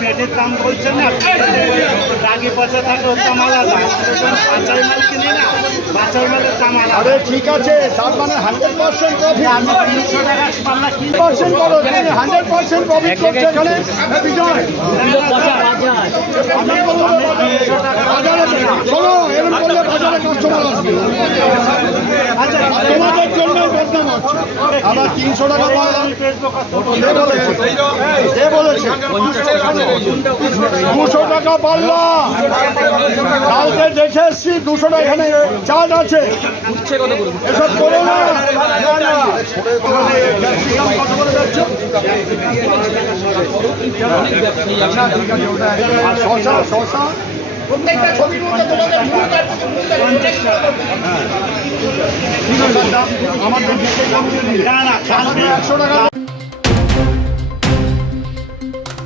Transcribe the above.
পেটের দাম বলছেন না, রাগি পয়সা থাকলে ওর দাম আলাদা। বাচ্চার মাল কিনি না, বাচ্চার মালের দাম আলাদা। আরে ঠিক আছে, তার মানে 100% প্রফিট। আমি 300 টাকা পাল্লা কিনি। 100% করো, 100% প্রফিট করছে এখানে বিজয়। আমি বলবো বাজারে শোনো, এরকম করলে বাজারে কাস্টমার আসবে। তোমাদের জন্য বদনাম হচ্ছে। আবার 300 টাকা পাল্লা কে বলেছে? 200 টাকা পাল্লা। কালকে দেখে এসছি 200 টাকা এখানে চার্জ আছে। এসব করো না। শশা শশা প্রত্যেকটা ছবির মধ্যে তোমাদের আমার 100 টাকা